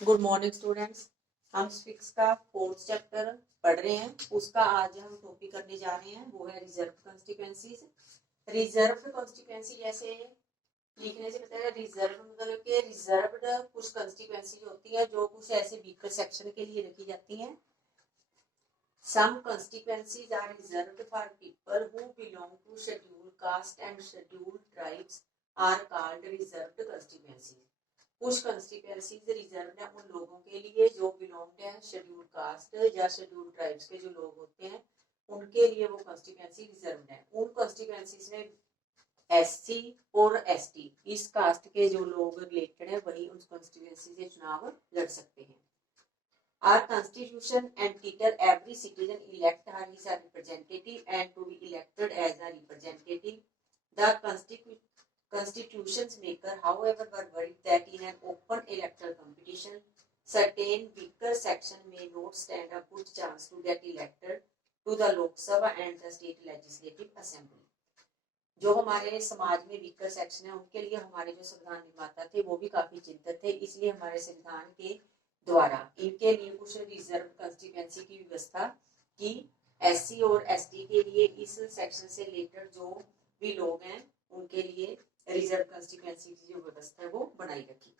Good morning students. हम physics का fourth chapter पढ़ रहे हैं। उसका आज हम टॉपिक करने जा रहे हैं, वो है रिजर्व कॉन्स्टिट्यूएंसीज। रिजर्व कॉन्स्टिट्यूएंसी जैसे लिखने से पता है, रिजर्व मतलब कि रिजर्व्ड कुछ कॉन्स्टिट्यूएंसी होती है जो कुछ ऐसे वीकर सेक्शन के लिए रखी जाती हैं। Some constituencies are reserved for people who belong to scheduled caste and scheduled tribes are called reserved constituencies. कुछ कॉन्स्टिट्यूएंसीज रिजर्व है उन लोगों के लिए जो बिलोंग है शेड्यूल्ड कास्ट या शेड्यूल्ड ट्राइब्स के जो लोग होते हैं उनके लिए वो कॉन्स्टिट्यूएंसी रिजर्व है। उन कॉन्स्टिट्यूएंसीज में एससी और एसटी इस कास्ट के जो लोग रिलेटेड है वही उन कॉन्स्टिट्यूएंसी से चुनाव लड़ सकते हैं। Our constitution entitle every citizen elect her his representative and to be elected as a representative. The Constitution's maker, however, were worried that in an open electoral competition, certain weaker section may not stand a good chance to get elected to the Lok Sabha and the state legislative assembly. जो हमारे समाज में weaker section है उनके लिए हमारे जो संविधान निर्माता थे वो भी काफी चिंतित थे, इसलिए हमारे संविधान के द्वारा इनके लिए कुछ रिजर्व कॉन्स्टिट्यूएंसी की व्यवस्था की। एससी और एसटी के लिए इस सेक्शन से रिलेटेड जो भी लोग हैं उनके लिए रिजर्व कॉन्स्टिट्यूएंसी की जो व्यवस्था है वो बनाई रखी।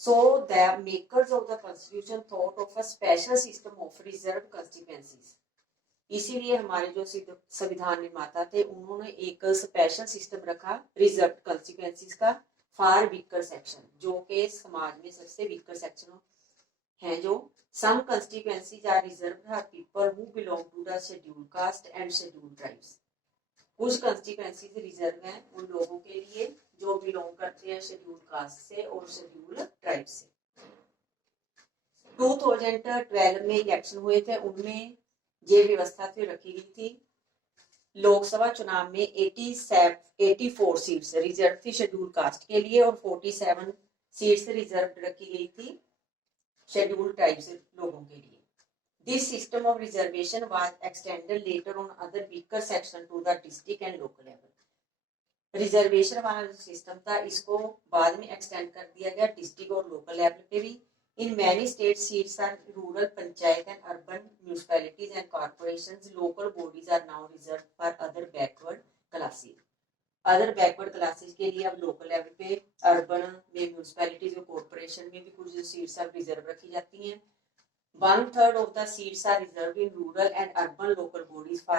So the makers of the constitution thought of a special system of reserved constituencies. इसीलिए हमारे जो संविधान निर्माता थे उन्होंने एक स्पेशल सिस्टम रखा रिजर्व कॉन्स्टिट्यूएंसीज का फॉर वीकर सेक्शन, जो के समाज में सबसे वीकर सेक्शन है। जो some constituencies are reserved for people who belong to the scheduled caste and scheduled tribes. कुछ कॉन्स्टिट्यूएंसीज रिजर्व हैं उन लोगों के लिए जो बिलोंग करते हैं शेड्यूल्ड कास्ट से और शेड्यूल्ड ट्राइब से। 2012 में इलेक्शन हुए थे, उनमें ये व्यवस्था थी रखी गई थी। लोकसभा चुनाव में 84 सीट्स रिजर्व थी शेड्यूल कास्ट के लिए और 47 सीट्स रिजर्व रखी गई थी शेड्यूल ट्राइब्स लोगों के लिए। This system of reservation was extended later on other weaker section two the district and local level. Reservation वाला जो सिस्टम था इसको बाद में एक्सटेंड कर दिया गया डिस्ट्रिक्ट और लोकल लेवल पे भी। In many states, seats are rural panchayat and urban municipalities and corporations. Local bodies are now reserved for other backward classes. Other backward classes के लिए अब local level पे urban में municipalities और corporation में भी कुछ seats अब reserve रखी जाती हैं। 1/3 of the seats are reserved in rural and urban local bodies for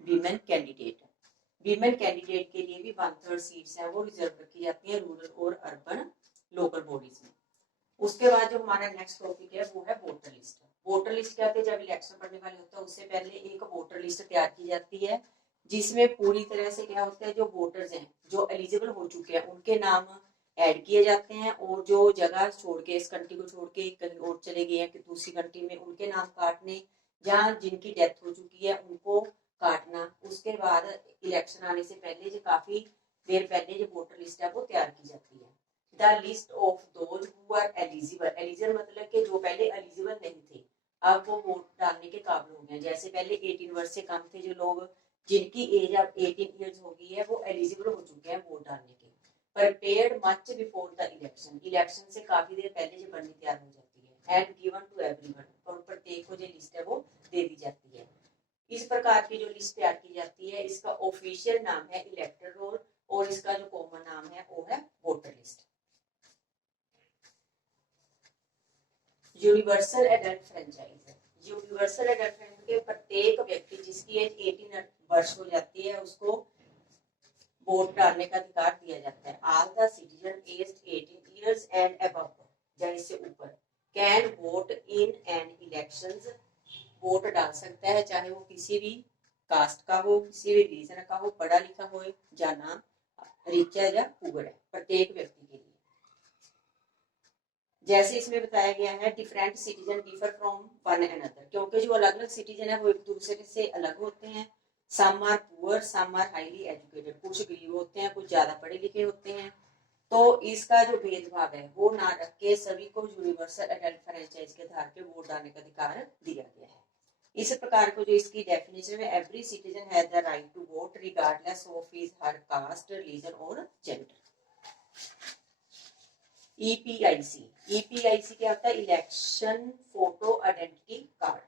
women candidate. Women candidate के लिए भी 1/3 seats हैं वो reserve रखी जाती हैं rural और urban local bodies में। उसके बाद जो हमारा नेक्स्ट टॉपिक है वो है वोटर लिस्ट। वोटर लिस्ट क्या होती है, जब इलेक्शन पड़ने वाले होता है उससे पहले एक वोटर लिस्ट तैयार की जाती है जिसमें पूरी तरह से क्या होता है जो वोटर्स हैं जो एलिजिबल हो चुके हैं उनके नाम ऐड किए जाते हैं और जो जगह छोड़ के इस कंट्री को छोड़ के कहीं और चले गए हैं कि दूसरी कंट्री में उनके नाम काटने या जिनकी डेथ हो चुकी है उनको काटना। उसके बाद इलेक्शन आने से पहले जो काफी देर पहले जो वोटर लिस्ट है वो तैयार की जाती है। The list of those who are eligible, eligible मतलब कि जो पहले एलिजिबल नहीं थे अब वो वोट डालने के काबिल हो गए। जैसे पहले 18 वर्ष से कम थे जो लोग जिनकी एज अब 18 इयर्स हो गई है वो एलिजिबल हो चुके हैं वोट डालने के। prepared much before the election, election से काफी देर पहले जो बननी तैयार हो जाती है। and given to everyone, और प्रत्येक को जो लिस्ट है वो दे दी जाती है। इस प्रकार की जो लिस्ट तैयार की जाती है इसका ऑफिशियल नाम है इलेक्टोरल रोल और इसका जो कॉमन नाम है वो है voter list. Universal adult franchise, universal adult franchise के प्रत्येक व्यक्ति जिसकी एज 18 वर्ष हो जाती है उसको वोट डालने का अधिकार दिया जाता है। All the citizen aged 18 years and above या इससे ऊपर can vote in an elections, vote डाल सकता है चाहे वो किसी भी कास्ट का हो, किसी भी रीजन का हो, पढ़ा लिखा हो या ना रिच है या पुअर है, प्रत्येक व्यक्ति के लिए। जैसे इसमें बताया गया है different citizen differ from one another, क्योंकि जो अलग अलग सिटीजन है वो एक दूसरे से अलग होते हैं। Some are poor, some are highly educated, कुछ गरीब होते हैं कुछ ज्यादा पढ़े लिखे होते हैं। तो इसका जो भेदभाव है वो ना रख के सभी को यूनिवर्सल एडल्ट फ्रेंचाइज के आधार पे वोट डालने का अधिकार दिया गया है। इस प्रकार को जो इसकी डेफिनेशन है every citizen has the right to vote regardless of his her caste, religion और जेंडर। ईपीआईसी, ईपीआईसी क्या होता है? Election photo identity card.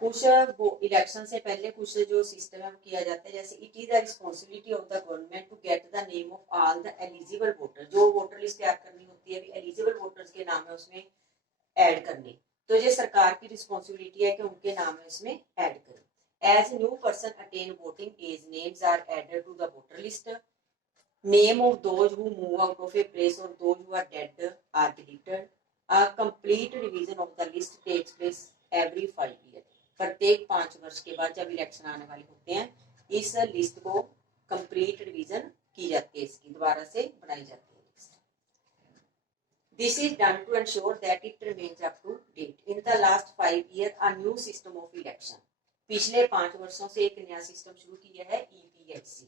कुछ वो इलेक्शन से पहले कुछ जो सिस्टम है वो किया जाता है, जैसे it is the responsibility of the government to get the name of all the eligible voter. जो वोटर लिस्ट तैयार करनी होती है, अभी एलिजिबल वोटर्स के नाम है उसमें ऐड करने, तो ये सरकार की रिस्पॉन्सिबिलिटी है कि उनके नाम है उसमें ऐड करें। As new person attain voting age, names are added to the voter list. Name of those who move out of a place और those who are dead are deleted. A complete revision of the list takes place every 5 year. प्रत्येक 5 वर्ष के बाद जब election आने वाले होते हैं, इस लिस्ट को कंप्लीट रिवीजन की जाती है, इसकी दोबारा से बनाई जाती है। This is done to ensure that it remains up to date. In the last 5 years, a new system of election. पिछले 5 वर्षों से एक नया सिस्टम शुरू किया है, EPIC,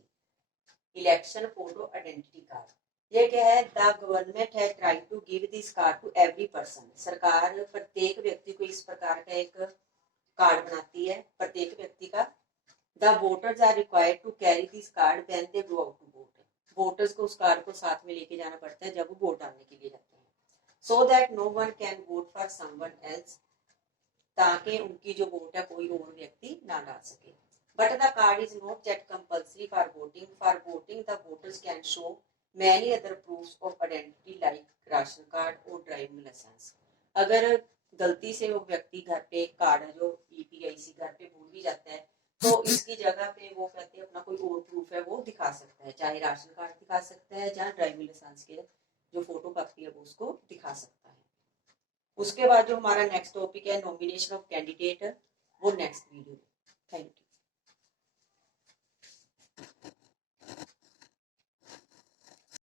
election photo identity card. ये क्या है? द गवर्नमेंट है try to give this card to every person. सरकार प्रत्येक व्यक्ति को इस प्रकार का एक कार्ड बनाती है, प्रत्येक व्यक्ति का। The voters are required to carry this card when they go out to vote. Voters को उस कार्ड को साथ में लेके जाना पड़ता है जब वो वोट डालने के लिए जाते हैं। So that no one can vote for someone else, ताकि उनकी जो वोट है कोई और व्यक्ति ना डाल सके। But the card is not yet compulsory for voting. For voting, the voters can show many other proofs of identity like ration card और ड्राइविंग लाइसेंस। अगर गलती से वो व्यक्ति घर पे एक कार्ड है जो ईपीआईसी घर पे भूल भी जाता है, तो इसकी जगह पे वो कहते हैं अपना कोई और प्रूफ है वो दिखा सकता है, चाहे राशन कार्ड दिखा सकता है, जहाँ ड्राइविंग लाइसेंस के जो फोटो कॉपी है वो उसको दिखा सकता है। उसके बाद जो हमारा नेक्स्ट टॉपिक है नॉमिनेशन ऑफ कैंडिडेट, वो नेक्स्ट वीडियो। Thank you.